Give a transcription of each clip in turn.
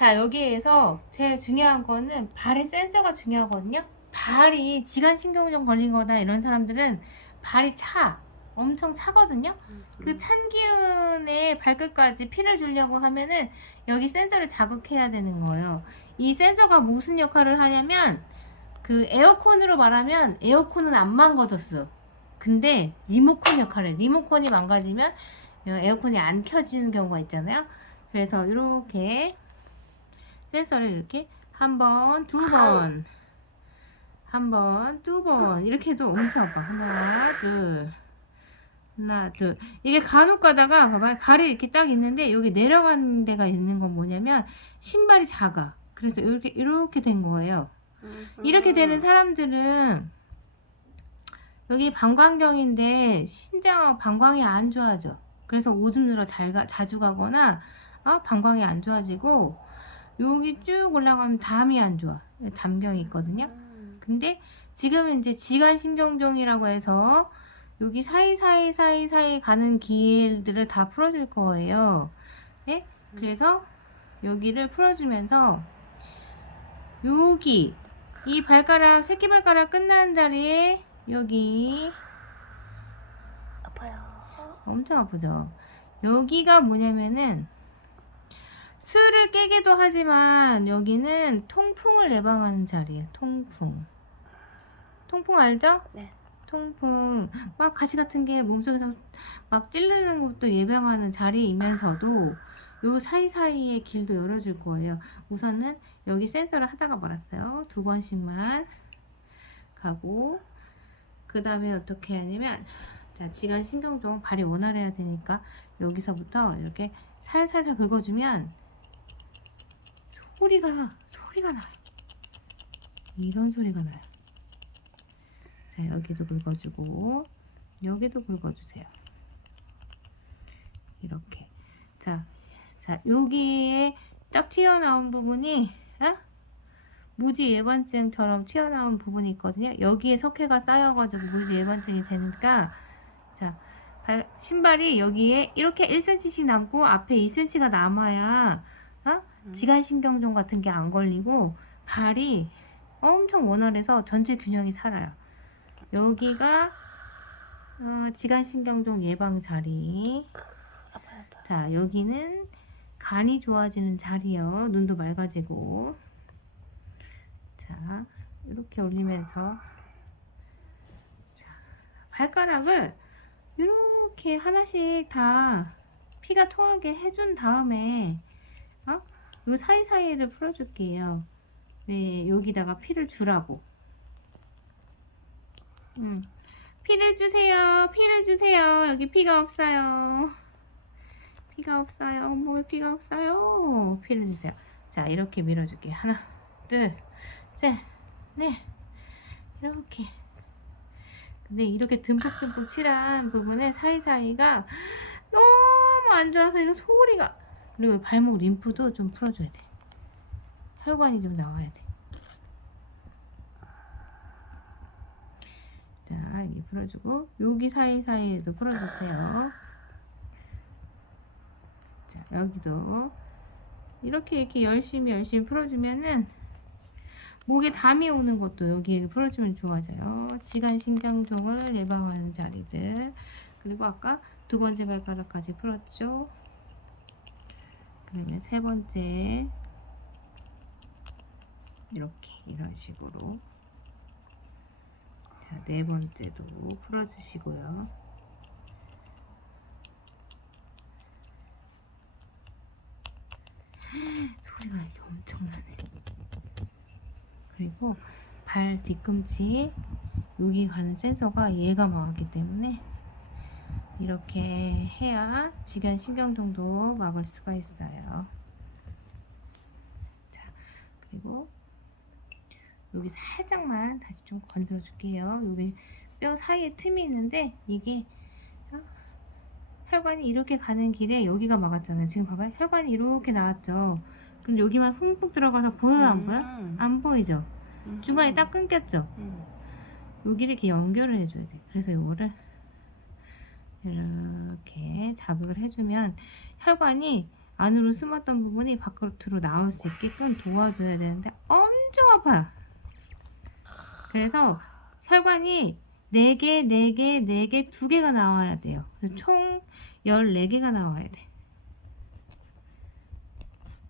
자, 여기에서 제일 중요한 거는 발의 센서가 중요하거든요. 발이 지간신경종 걸린 거나 이런 사람들은 발이 차. 엄청 차거든요. 그 찬 기운에 발끝까지 피를 주려고 하면은 여기 센서를 자극해야 되는 거예요. 이 센서가 무슨 역할을 하냐면 그 에어컨으로 말하면 에어컨은 안 망가졌어. 근데 리모컨 역할을 해. 리모컨이 망가지면 에어컨이 안 켜지는 경우가 있잖아요. 그래서 이렇게 센서를 이렇게 한 번, 두 번, 한 번, 두 번 이렇게 해도 엄청 아파. 하나, 둘, 하나, 둘. 이게 간혹 가다가 봐봐 발이 이렇게 딱 있는데 여기 내려가는 데가 있는 건 뭐냐면 신발이 작아. 그래서 이렇게 이렇게 된 거예요. 이렇게 되는 사람들은 여기 방광경인데 신장 방광이 안 좋아져. 그래서 오줌 누러 잘 가, 자주 가거나 어? 방광이 안 좋아지고 여기 쭉 올라가면 담이 안 좋아. 담경이 있거든요. 근데 지금은 이제 지간신경종이라고 해서 여기 사이사이 사이사이 가는 길들을 다 풀어줄 거예요. 네? 그래서 여기를 풀어주면서 여기 이 발가락 새끼발가락 끝나는 자리에 여기 아파요. 엄청 아프죠. 여기가 뭐냐면은 술을 깨기도 하지만 여기는 통풍을 예방하는 자리예요. 통풍. 통풍 알죠? 네. 통풍 막 가시 같은 게 몸속에서 막 찌르는 것도 예방하는 자리이면서도 요 사이사이의 길도 열어줄 거예요. 우선은 여기 센서를 하다가 말았어요. 두 번씩만 가고 그 다음에 어떻게 하냐면 자 지간 신경종 발이 원활해야 되니까 여기서부터 이렇게 살살살 긁어주면 소리가 소리가 나요. 이런 소리가 나요. 자 여기도 긁어주고 여기도 긁어주세요. 이렇게 자, 자 여기에 딱 튀어나온 부분이 어? 무지 예반증처럼 튀어나온 부분이 있거든요. 여기에 석회가 쌓여가지고 무지 예반증이 되니까 자 발- 신발이 여기에 이렇게 1cm씩 남고 앞에 2cm가 남아야 어? 지간신경종 같은 게 안 걸리고 발이 엄청 원활해서 전체 균형이 살아요. 여기가 어, 지간신경종 예방 자리. 자, 여기는 간이 좋아지는 자리요. 눈도 맑아지고. 자, 이렇게 올리면서 자, 발가락을 이렇게 하나씩 다 피가 통하게 해준 다음에 어? 요 사이사이를 풀어줄게요. 왜 여기다가 피를 주라고. 음. 피를 주세요. 피를 주세요. 여기 피가 없어요. 피가 없어요. 몸에 피가 없어요. 피를 주세요. 자, 이렇게 밀어줄게요. 하나, 둘, 셋, 넷. 이렇게. 근데 이렇게 듬뿍듬뿍 칠한 부분에 사이사이가 너무 안 좋아서 이거 소리가. 그리고 발목 림프도 좀 풀어줘야 돼. 혈관이 좀 나와야 돼. 자, 여기 풀어주고, 여기 사이사이에도 풀어주세요. 자, 여기도 이렇게 이렇게 열심히 열심히 풀어주면은 목에 담이 오는 것도 여기 풀어주면 좋아져요. 지간신경종을 예방하는 자리들. 그리고 아까 두 번째 발가락까지 풀었죠. 그러면 세 번째 이렇게 이런 식으로 자, 네 번째도 풀어주시고요. 소리가 이게 엄청나네. 그리고 발 뒤꿈치 여기 가는 센서가 얘가 망하기 때문에 이렇게 해야 지간 신경종도 막을 수가 있어요. 자, 그리고 여기 살짝만 다시 좀 건드려 줄게요. 여기 뼈 사이에 틈이 있는데 이게 어? 혈관이 이렇게 가는 길에 여기가 막았잖아요. 지금 봐봐요. 혈관이 이렇게 나왔죠. 그럼 여기만 흠뻑 들어가서 보여요, 안 보여? 안 보이죠? 음. 중간에 딱 끊겼죠? 음. 여기를 이렇게 연결을 해줘야 돼. 그래서 요거를 이렇게 자극을 해주면 혈관이 안으로 숨었던 부분이 바깥으로 나올 수 있게끔 도와줘야 되는데 엄청 아파요. 그래서 혈관이 4개, 4개, 4개, 2개가 나와야 돼요. 총 14개가 나와야 돼.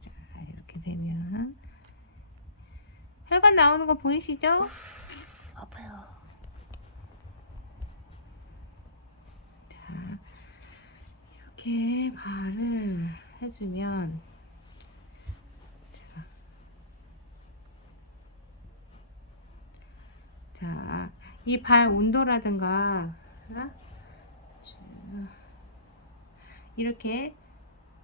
자, 이렇게 되면 혈관 나오는 거 보이시죠? 아파요. 자, 이렇게 발을 해주면 자, 자, 이 발 온도라든가 이렇게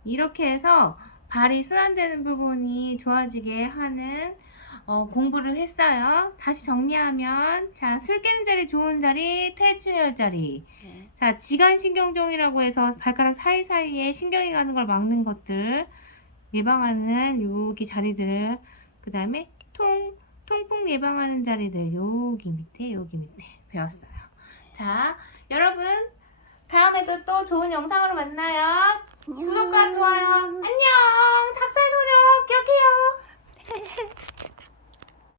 이렇게 해서 발이 순환되는 부분이 좋아지게 하는 어, 공부를 했어요. 다시 정리하면 자, 술 깨는 자리, 좋은 자리, 퇴출혈 자리. 네. 자, 지간신경종이라고 해서 발가락 사이사이에 신경이 가는 걸 막는 것들 예방하는 여기 자리들 그 다음에 통, 통풍 예방하는 자리들 여기 밑에 여기 밑에 배웠어요. 자, 여러분 다음에도 또 좋은 영상으로 만나요. 구독과 좋아요. 안녕! 닭살 소녀 기억해요.